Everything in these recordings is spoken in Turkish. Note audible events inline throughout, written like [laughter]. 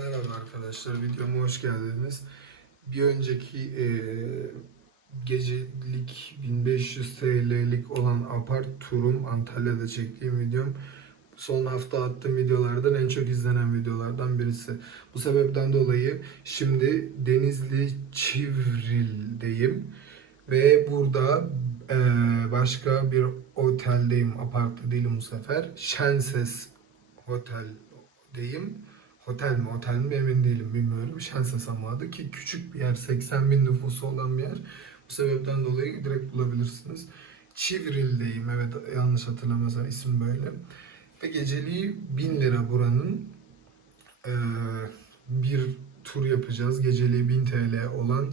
Merhaba arkadaşlar, videoma hoş geldiniz. Bir önceki e, gecelik 1500 TL'lik olan apart turum Antalya'da çektiğim videom son hafta attığım videolardan en çok izlenen videolardan birisi. Bu sebepten dolayı şimdi Denizli Çivril'deyim ve burada e, başka bir oteldeyim, apartta değilim bu sefer. Şenses Otel'deyim. Otel mi otel mi emin değilim bilmiyorum. Şenses ama adı ki küçük bir yer 80 bin nüfusu olan bir yer. Bu sebepten dolayı direkt bulabilirsiniz. Çivril'deyim evet yanlış hatırlamıyorsam isim böyle. Ve geceliği 1000 lira buranın. Ee, bir tur yapacağız. Geceliği 1000 TL olan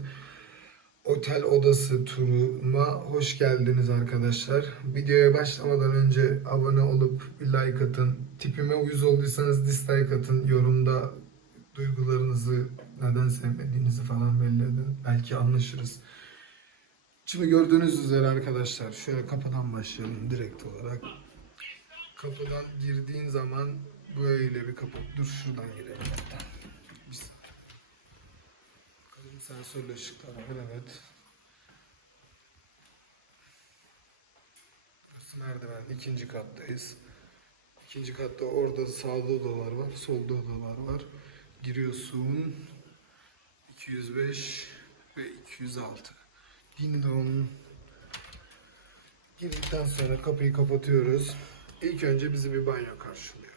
otel odası turuma hoş geldiniz arkadaşlar. Videoya başlamadan önce abone olup bir like atın. Tipime uyuz olduysanız dislike atın. Yorumda duygularınızı neden sevmediğinizi falan belli edin. Belki anlaşırız. Şimdi gördüğünüz üzere arkadaşlar şöyle kapıdan başlayalım direkt olarak. Kapıdan girdiğin zaman böyle bir kapı. Dur şuradan girelim. Sensörlü ışıklar var evet. Burası merdiven. ikinci kattayız. İkinci katta orada sağda odalar var, solda odalar var. Giriyorsun. 205 ve 206. Dindon. Girdikten sonra kapıyı kapatıyoruz. İlk önce bizi bir banyo karşılıyor.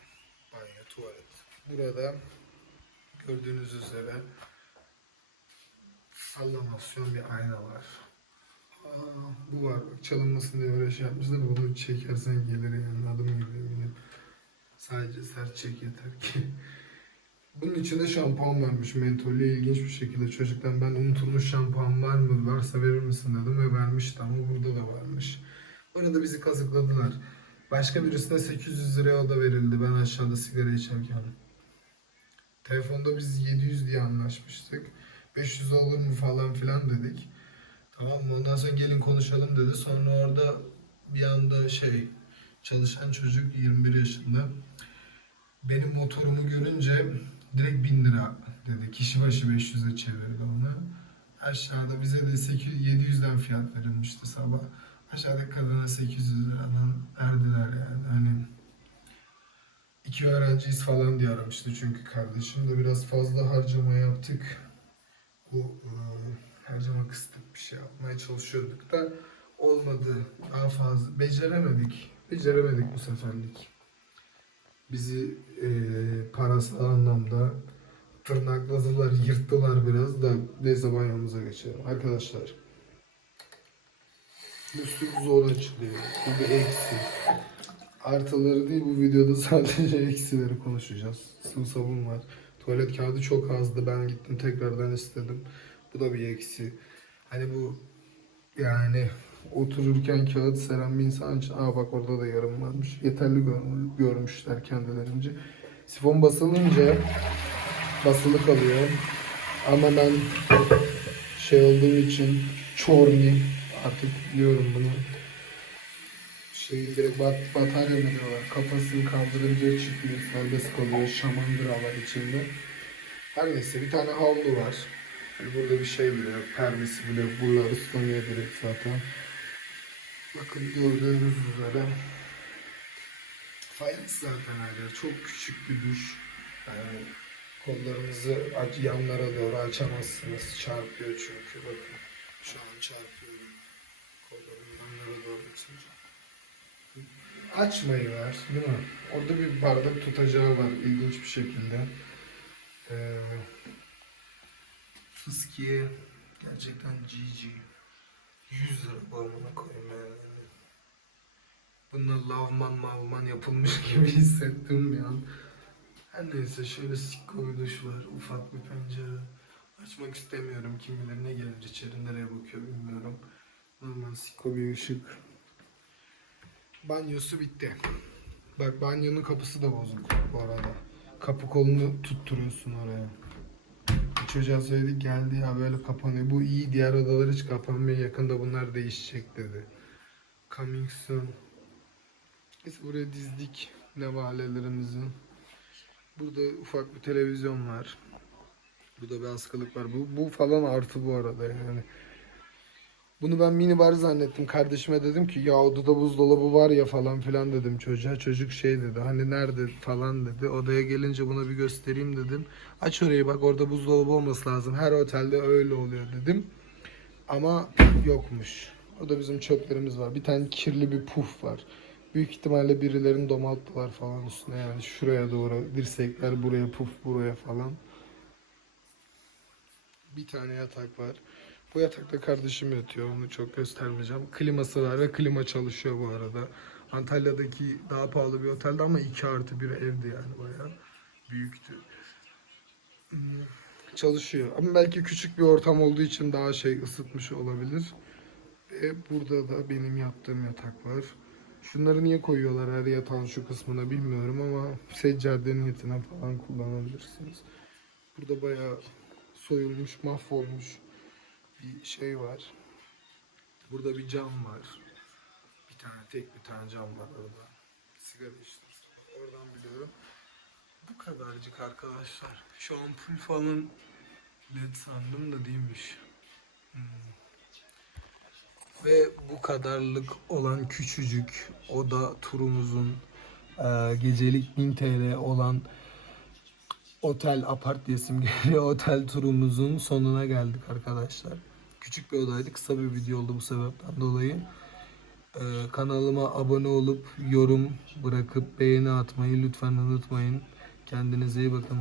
Banyo, tuvalet. Burada gördüğünüz üzere sallamasyon bir ayna var. Aa, bu var bak çalınmasın diye böyle şey yapmışlar. Bunu çekersen gelir yani adım gibi eminim. Sadece sert çek yeter ki. Bunun içinde şampuan varmış mentollü ilginç bir şekilde çocuktan ben unutulmuş şampuan var mı varsa verir misin dedim ve vermişti ama burada da varmış. Orada bizi kazıkladılar. Başka birisine 800 liraya o da verildi ben aşağıda sigara içerken. Telefonda biz 700 diye anlaşmıştık. 500 olur mu falan filan dedik. Tamam mı? Ondan sonra gelin konuşalım dedi. Sonra orada bir anda şey çalışan çocuk 21 yaşında benim motorumu görünce direkt 1000 lira dedi. Kişi başı 500'e çevirdi onu. Aşağıda bize de 800, 700'den fiyat verilmişti sabah. Aşağıdaki kadına 800 liradan verdiler yani. Hani iki öğrenciyiz falan diye aramıştı çünkü kardeşim de biraz fazla harcama yaptık. Bu e, harcama kısıtlı bir şey yapmaya çalışıyorduk da olmadı. Daha fazla beceremedik. Beceremedik bu seferlik. Bizi e, parasal anlamda tırnakladılar, yırttılar biraz da neyse banyomuza geçelim. Arkadaşlar Musluk zor açılıyor. Bu bir eksi. Artıları değil bu videoda sadece [laughs] eksileri konuşacağız. Sıvı sabun var. Tuvalet kağıdı çok azdı. Ben gittim tekrardan istedim. Bu da bir eksi. Hani bu yani otururken kağıt seren bir insan için aa bak orada da yarım varmış. Yeterli gör- görmüşler kendilerince. Sifon basılınca basılı kalıyor. Ama ben şey olduğum için çorni artık biliyorum bunu. Şey direkt bat, batarya mı diyorlar. Kafasını kaldırınca çıkıyor. Serbest kalıyor. Şamandıralar içinde. Her neyse bir tane havlu var. Yani burada bir şey bile yok. Permisi bile yok. Buralar ıslanıyor direkt zaten. Bakın gördüğünüz üzere. Fayans zaten yer. Çok küçük bir duş. Yani kollarınızı yanlara doğru açamazsınız. Çarpıyor çünkü. Bakın şu an çarpıyorum. Kollarımı yanlara doğru açınca. Açmayı ver, değil mi? Orada bir bardak tutacağı var ilginç bir şekilde. Ee, fıskiye gerçekten GG. 100 lira bu amına koyayım yani. Bununla lavman mavman yapılmış [laughs] gibi hissettim bir an. Her neyse şöyle sikko bir var. Ufak bir pencere. Açmak istemiyorum. Kim bilir ne gelir içeri. Nereye bakıyor bilmiyorum. Normal sikko bir ışık. Banyosu bitti. Bak banyonun kapısı da bozuk bu arada. Kapı kolunu tutturuyorsun oraya. Bir Çocuğa söyledik geldi ya böyle kapanıyor. Bu iyi diğer odalar hiç kapanmıyor. Yakında bunlar değişecek dedi. Coming soon. Biz buraya dizdik nevalelerimizi. Burada ufak bir televizyon var. Burada bir askılık var. Bu, bu falan artı bu arada yani. Bunu ben mini bar zannettim. Kardeşime dedim ki ya odada buzdolabı var ya falan filan dedim çocuğa. Çocuk şey dedi hani nerede falan dedi. Odaya gelince buna bir göstereyim dedim. Aç orayı bak orada buzdolabı olması lazım. Her otelde öyle oluyor dedim. Ama yokmuş. O da bizim çöplerimiz var. Bir tane kirli bir puf var. Büyük ihtimalle birilerini domalttılar falan üstüne yani şuraya doğru dirsekler buraya puf buraya falan. Bir tane yatak var. Bu yatakta kardeşim yatıyor. Onu çok göstermeyeceğim. Kliması var ve klima çalışıyor bu arada. Antalya'daki daha pahalı bir otelde ama 2 artı bir evdi yani bayağı. Büyüktü. Hmm, Çalışıyor. Ama belki küçük bir ortam olduğu için daha şey ısıtmış olabilir. Ve burada da benim yattığım yatak var. Şunları niye koyuyorlar her yatağın şu kısmına bilmiyorum ama seccade niyetine falan kullanabilirsiniz. Burada bayağı soyulmuş, mahvolmuş bir şey var. Burada bir cam var. Bir tane tek bir tane cam var orada. Sigara içtim. Oradan biliyorum. Bu kadarcık arkadaşlar. Şu ampul falan led sandım da değilmiş. Hmm. Ve bu kadarlık olan küçücük oda turumuzun eee, gecelik 1000 TL olan otel apart diyesim geliyor. [laughs] Otel turumuzun sonuna geldik arkadaşlar. Küçük bir odaydı. Kısa bir video oldu bu sebepten dolayı. Eee, kanalıma abone olup yorum bırakıp beğeni atmayı lütfen unutmayın. Kendinize iyi bakın.